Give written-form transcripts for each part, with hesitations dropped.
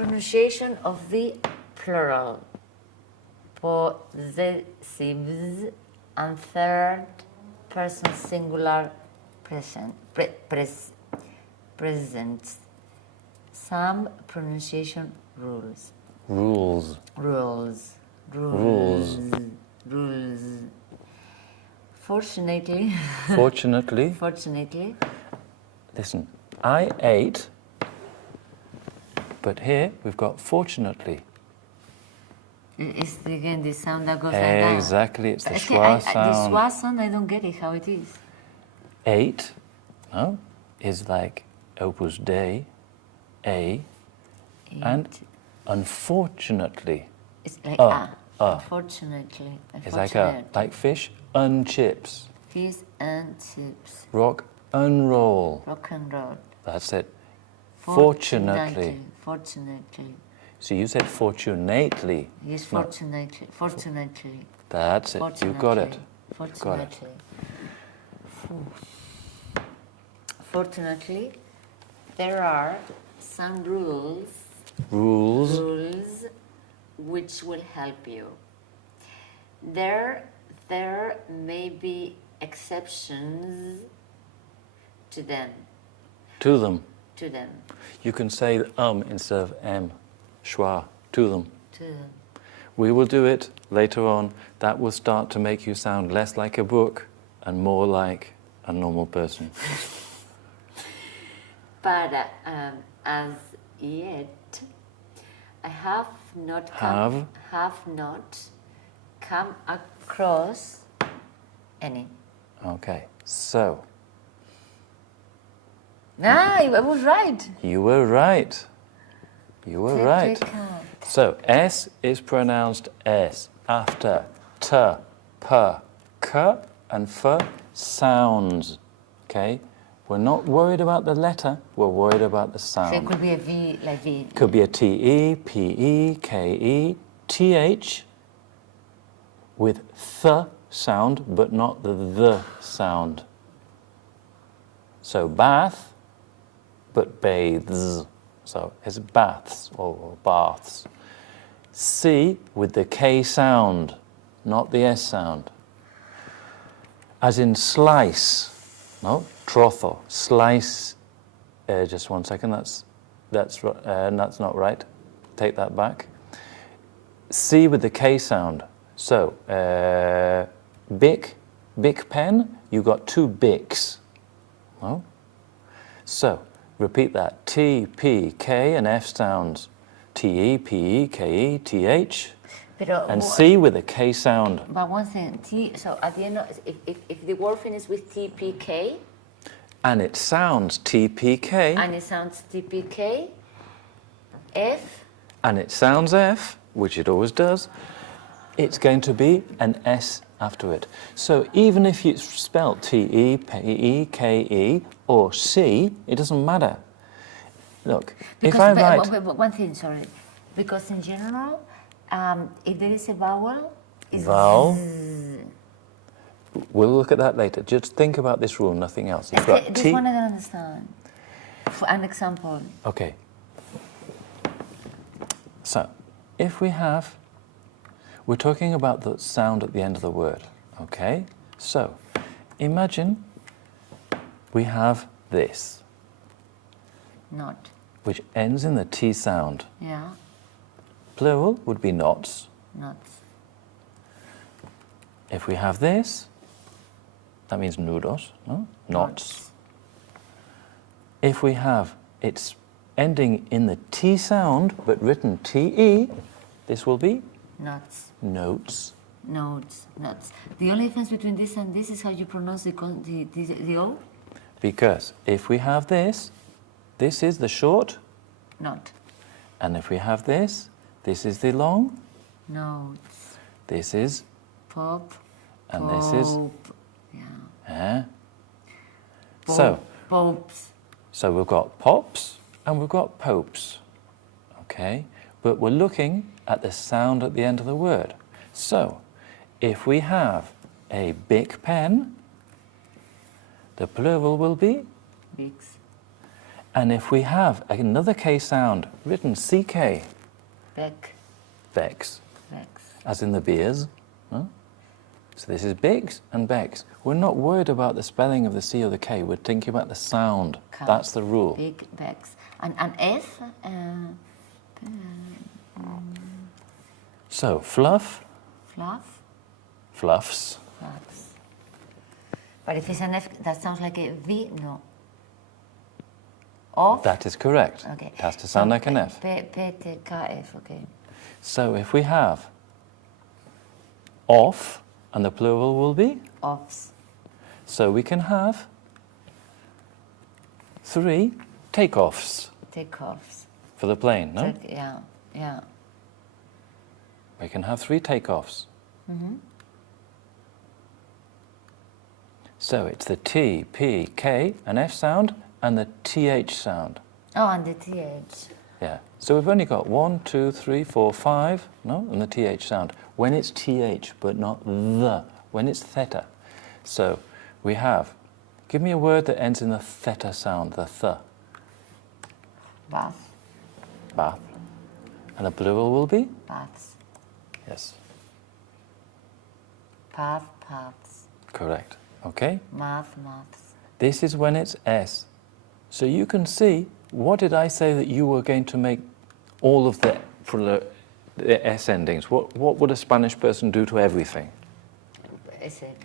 pronunciation of the plural, possessives, and third person singular presents. Some pronunciation rules. Rules. Rules. Rules. Rules. Fortunately. Fortunately. Fortunately. Listen, I ate, but here we've got fortunately. It's again the sound that goes like that. Exactly, it's the Okay, schwa the sound. schwa sound, I don't get it, how it is. Ate, no, is like Opus Dei, A, and unfortunately. It's like unfortunately. It's like fish, unchips. Fish and chips. Rock, unroll. Rock and roll. That's it. Fortunately. Fortunately. So you said fortunately. Yes, fortunately. Fortunately. That's it. You got it. Fortunately. Fortunately, there are some rules which will help you. There may be exceptions to them. To them. To them. You can say instead of m, schwa, to them. To them. We will do it later on. That will start to make you sound less like a book and more like a normal person. But as yet, I have not come across any. Okay, so. I was right. You were right. You were right. So S is pronounced S after T, P, K, and F sounds. Okay? We're not worried about the letter, we're worried about the sound. So it could be a V, like V. Could be a T-E, P-E, K-E, T-H with th sound, but not the sound. So bath, but bathes. So it's baths or baths. C with the K sound, not the S sound. As in slice, no, trozo, slice. Just 1 second, that's not right. Take that back. C with the K sound. So, bic pen, you got two bics. No? So, repeat that. T, P, K, and F sounds. T, E, P, E, K, E, T, H. And C with a K sound. But one thing, T, so at the end, if the word finishes with T, P, K. And it sounds T, P, K. And it sounds T, P, K, F. And it sounds F, which it always does. It's going to be an S after it. So even if you spell T, E, P, E, K, E, or C, it doesn't matter. Look, because, if I write... But one thing, sorry. Because in general, if there is a vowel, it's vowel. Z. We'll look at that later. Just think about this rule, nothing else. You've got T. This one I don't understand. For an example. Okay. So, if we have... We're talking about the sound at the end of the word, okay? So, imagine we have this. Not. Which ends in the T sound. Yeah. Plural would be knots. Knots. If we have this, that means nudos, no? Knots. If we have it's ending in the T sound, but written T-E, this will be? Knots. Notes. Notes. Knots. The only difference between this and this is how you pronounce the O? Because if we have this is the short. Not. And if we have this is the long. Notes. This is pop. And Pope. This is. Yeah. Pope. So. Popes. So we've got pops and we've got popes. Okay? But we're looking at the sound at the end of the word. So, if we have a big pen, the plural will be? Bigs. And if we have another K sound written CK, Beck. Becks, Becks. as in the beers. Huh? So this is Biggs and Becks. We're not worried about the spelling of the C or the K. We're thinking about the sound. Count. That's the rule. Big Becks. And F? So fluff, Fluff. fluffs. Fluffs. But if it's an F, that sounds like a V? No. Off? That is correct. Okay. It has to sound like an F. P-T-K-F, okay. So if we have off, and the plural will be? Offs. So we can have 3 takeoffs Takeoffs. for the plane, no? Yeah, yeah. We can have 3 takeoffs. So it's the T, P, K, and F sound, and the TH sound. Oh, and the TH. Yeah. So we've only got 1, 2, 3, 4, 5, no? And the TH sound. When it's TH, but not the. When it's theta. So we have, give me a word that ends in the theta sound, the th. Bath. Bath. And the plural will be? Baths. Yes. Path, paths. Correct. Okay? Math, maths. This is when it's S. So you can see, what did I say that you were going to make all of the S endings? What would a Spanish person do to everything? Is it?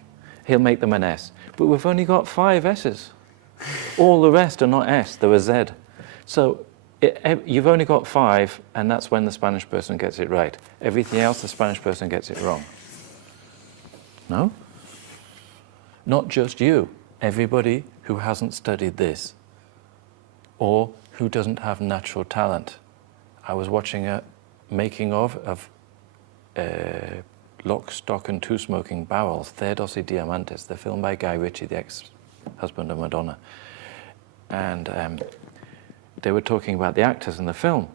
He'll make them an S. But we've only got 5 S's. All the rest are not S, they're a Z. So you've only got 5, and that's when the Spanish person gets it right. Everything else, the Spanish person gets it wrong. No? Not just you. Everybody who hasn't studied this, or who doesn't have natural talent. I was watching a making of Lock, Stock and Two Smoking Barrels, Cerdos y Diamantes, the film by Guy Ritchie, the ex-husband of Madonna. And they were talking about the actors in the film.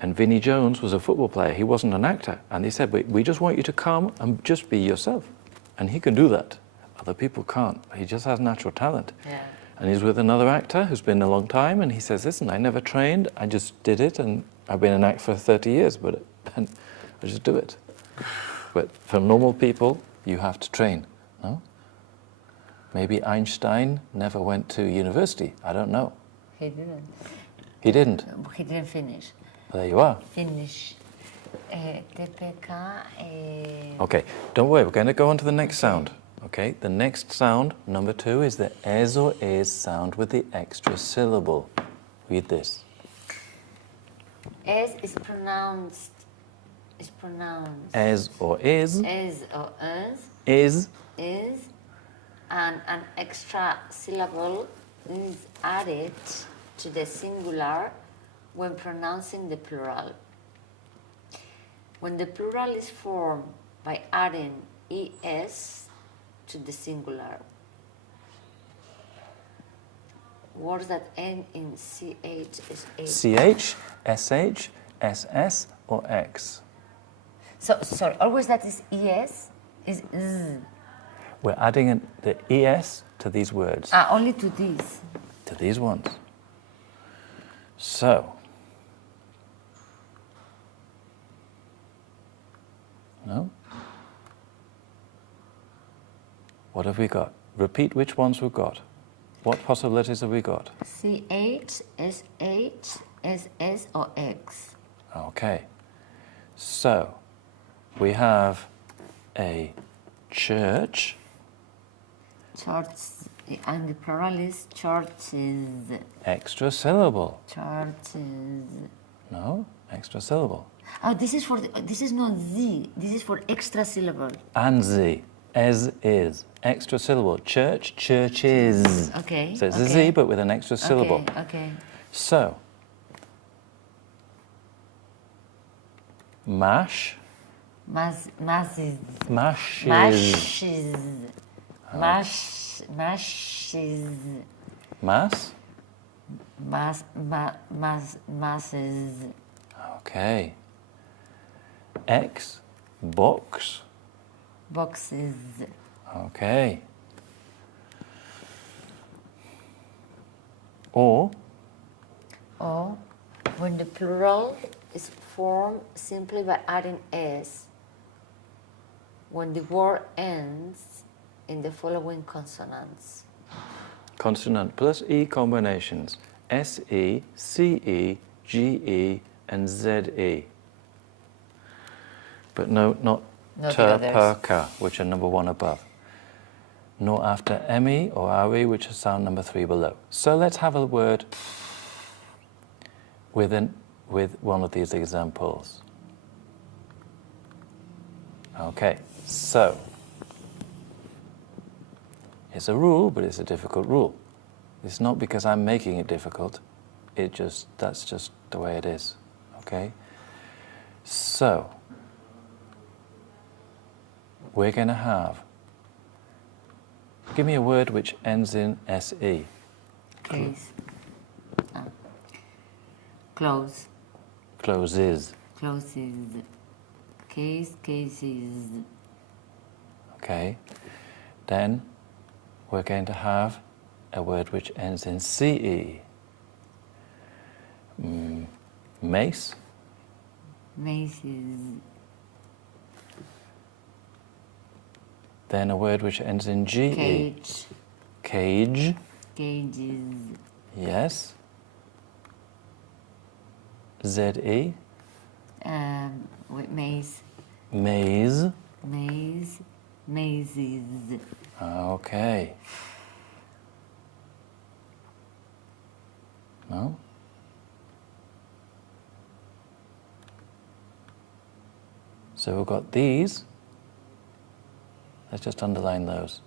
And Vinnie Jones was a football player. He wasn't an actor. And they said, we just want you to come and just be yourself. And he can do that. Other people can't. He just has natural talent. Yeah. And he's with another actor who's been a long time, and he says, listen, I never trained, I just did it, and I've been an actor for 30 years, but I just do it. But for normal people, you have to train, no? Maybe Einstein never went to university, I don't know. He didn't. He didn't. He didn't finish. There you are. Finish. TPK. Okay, don't worry, we're going to go on to the next sound. Okay, the next sound, number 2, is the es or is sound with the extra syllable. Read this. S is pronounced. Is pronounced. Es or is. Is or Is. Is. And an extra syllable is added to the singular when pronouncing the plural. When the plural is formed by adding es to the singular. Words that end in CH is CH, SH, SS, or X. So, sorry, always that is ES, is Z. We're adding the ES to these words. Only to these. To these ones. So. No? What have we got? Repeat which ones we've got. What possibilities have we got? CH, SH, SS, or X. Okay. So, we have a church. Church, and the plural is churches. Extra syllable. Churches. No, extra syllable. Oh, this is not Z. This is for extra syllable. And Z. As is. Extra syllable. Church, churches. Okay. So it's okay. a Z, but with an extra syllable. Okay. So, mash. Masses. Mashes. Mashes. Mashes. Mass. Masses. Okay. X. Box. Boxes. Okay. Or Or when the plural is formed simply by adding s, when the word ends in the following consonants. Consonant plus E combinations. S-E, C-E, G-E, and Z-E. But no, not Not T, the P, others. K, which are number 1 above. Nor after M-E or R-E, which is sound number 3 below. So let's have a word with one of these examples. Okay, so it's a rule, but it's a difficult rule. It's not because I'm making it difficult. That's just the way it is. Okay? So we're going to have, give me a word which ends in SE. Case. Close. Closes. Closes. Case, cases. Okay? Then we're going to have a word which ends in CE. Mace. Maces. Then a word which ends in GE. Cage. Cage. Cages. Yes. ZE. With maze. Maze. Maze. Mazes. Okay. No? So we've got these. Let's just underline those.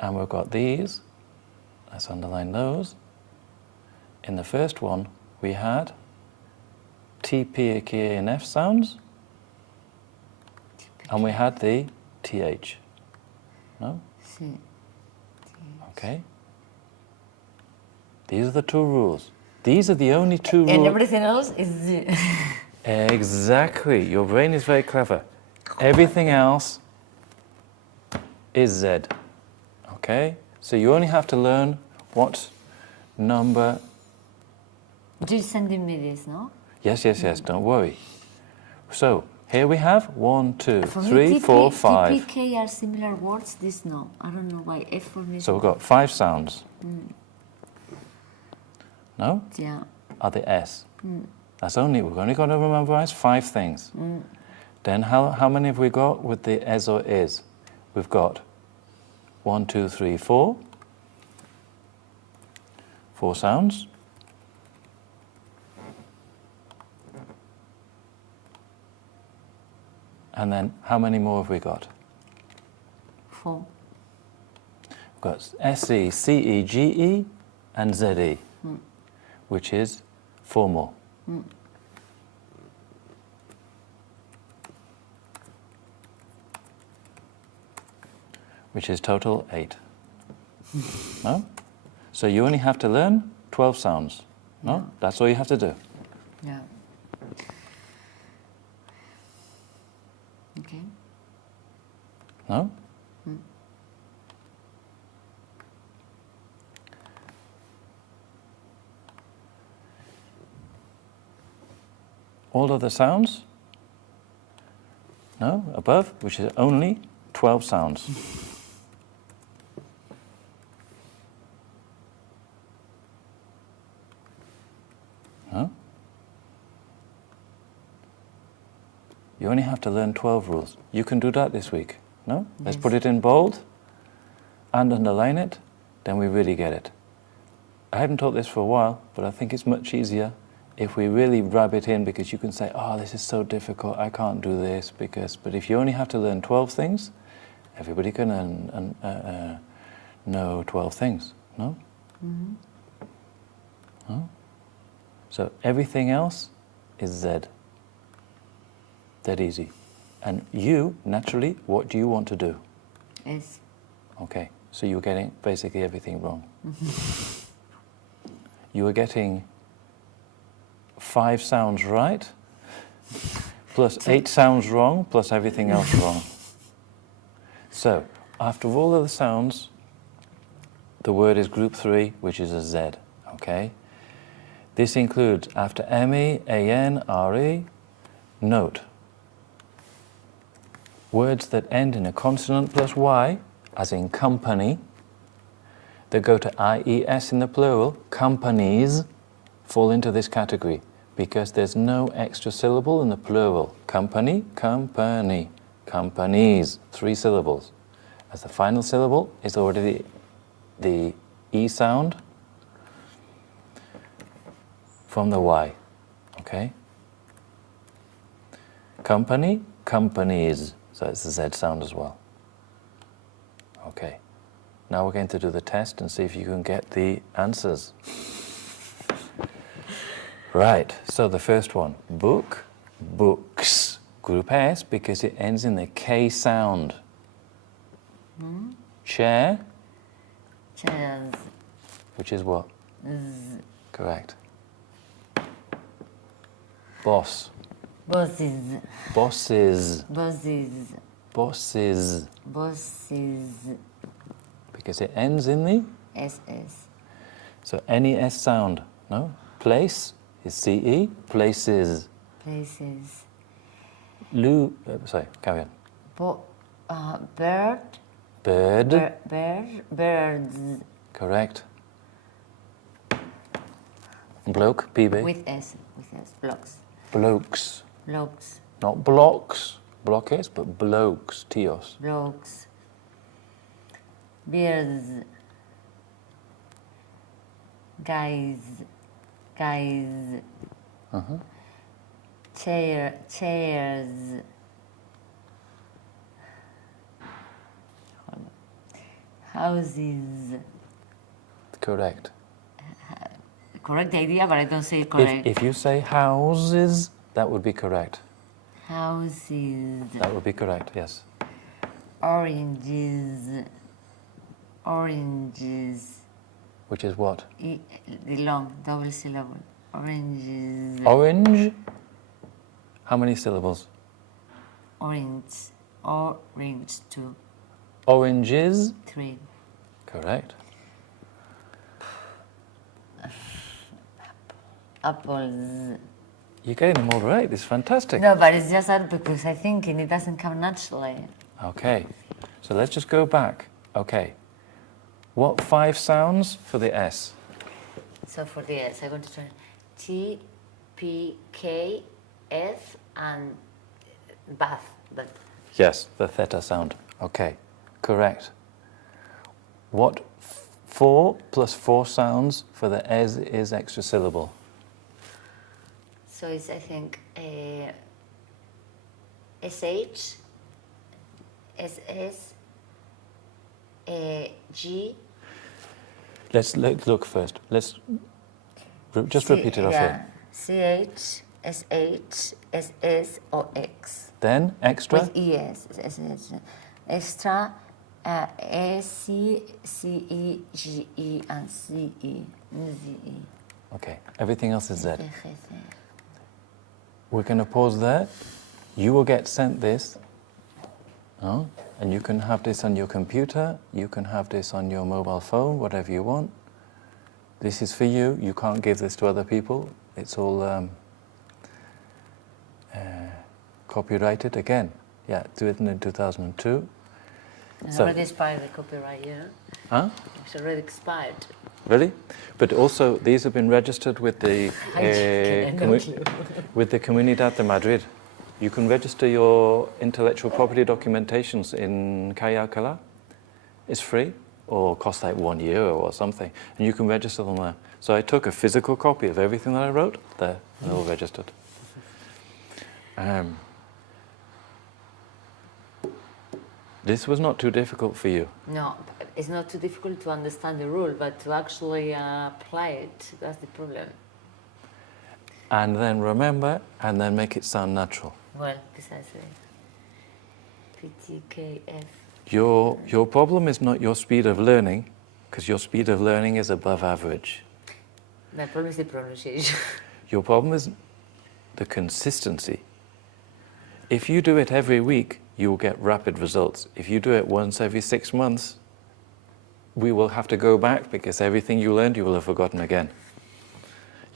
And we've got these. Let's underline those. In the first one, we had T, P, K, and F sounds. And we had the TH. No? C. Okay. These are the 2 rules. These are the only 2 rules. And everything else is Z. Exactly. Your brain is very clever. Everything else is Z. Okay? So you only have to learn what number... You're sending me this, no? Yes, don't worry. So, here we have 1, 2, For 3, me, 4, 5. TPK are similar words, this no. I don't know why F for me. So we've got 5 sounds. No? Yeah. Are the S. We've only got to memorize 5 things. Then how many have we got with the S or is? We've got 1, 2, 3, 4. 4 sounds. And then how many more have we got? 4. We've got S-E, C-E, G-E, and Z-E, which is 4 more. Which is total 8. No? So you only have to learn 12 sounds. No? Yeah. That's all you have to do. Yeah. Okay. No? All of the sounds? No? Above, which is only 12 sounds. No? You only have to learn 12 rules. You can do that this week. No? Let's Yes. put it in bold and underline it, then we really get it. I haven't taught this for a while, but I think it's much easier if we really rub it in, because you can say, oh, this is so difficult, I can't do this, but if you only have to learn 12 things, everybody can know 12 things, no? No? So everything else is Z. That easy. And you, naturally, what do you want to do? S. Okay, so you're getting basically everything wrong. You are getting 5 sounds right, plus 8 sounds wrong, plus everything else wrong. So, after all of the sounds, the word is group 3, which is a Z, okay? This includes after M-E, A-N, R-E, note. Words that end in a consonant plus Y, as in company, that go to I-E-S in the plural, companies, fall into this category because there's no extra syllable in the plural. Company, company, companies, 3 syllables. As the final syllable is already the E sound from the Y, okay? Company, companies, so it's the Z sound as well. Okay, now we're going to do the test and see if you can get the answers. Right, so the first one, book, books, group S because it ends in the K sound. Chair, Chairs. which is what? Z. Correct. Boss, Bosses. bosses, Bosses. bosses, Bosses. because it ends in the, SS. so any S sound, no? Place is CE, places. Places. Sorry, carry on. Bird. Bird, Birds. correct. Bloke, PB. With S. Blocks. Blokes, Blocks. not blocks, bloques, but blokes, tios. Blocks. Beards. Guys. Chairs. Houses. Correct. Correct idea, but I don't say it correct. If you say houses, that would be correct. Houses. That would be correct, yes. Oranges. Oranges. Which is what? The long double syllable. Oranges. Orange. How many syllables? Orange. Orange. 2. Oranges. 3. Correct. Apples. You're getting them all right. It's fantastic. No, but it's just that because I think it doesn't come naturally. Okay. So let's just go back. Okay. What 5 sounds for the S? So for the S, I'm going to try T, P, K, F, and bath. But Yes, the theta sound. Okay. Correct. What 4 plus 4 sounds for the S is extra syllable? so it's, I think, SH, SS, G. Let's look first. Let's just repeat it off here. CH, SH, SS, or X. Then extra. With ES, SH. Extra, AC, CE, GE, and CE. ZE. Okay. Everything else is Z. We're going to pause there. You will get sent this. Oh, and you can have this on your computer. You can have this on your mobile phone, whatever you want. This is for you. You can't give this to other people. It's all copyrighted again. Yeah, written in 2002. It's So- already expired, the copyright, yeah? Huh? It's already expired. Really? But also, these have been registered with the with the Comunidad de Madrid. You can register your intellectual property documentations in Calle Alcalá. It's free, or costs like €1 or something, and you can register them there. So I took a physical copy of everything that I wrote there, and they're all registered. This was not too difficult for you. No, it's not too difficult to understand the rule, but to actually apply it, that's the problem. And then remember, and then make it sound natural. Well, precisely. PTKF. Your problem is not your speed of learning, because your speed of learning is above average. My problem is the pronunciation. Your problem is the consistency. If you do it every week, you will get rapid results. If you do it once every 6 months, we will have to go back because everything you learned you will have forgotten again.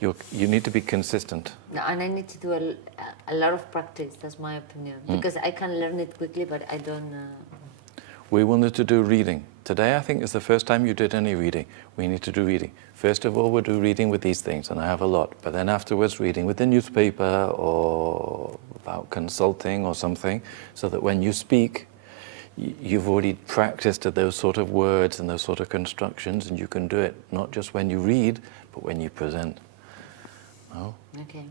You need to be consistent. No, and I need to do a lot of practice, that's my opinion. Because I can learn it quickly, but I don't... We wanted to do reading. Today, I think, is the first time you did any reading. We need to do reading. First of all, we'll do reading with these things, and I have a lot. But then afterwards, reading with the newspaper or about consulting or something, so that when you speak, you've already practiced those sort of words and those sort of constructions, and you can do it not just when you read, but when you present. Oh? Okay.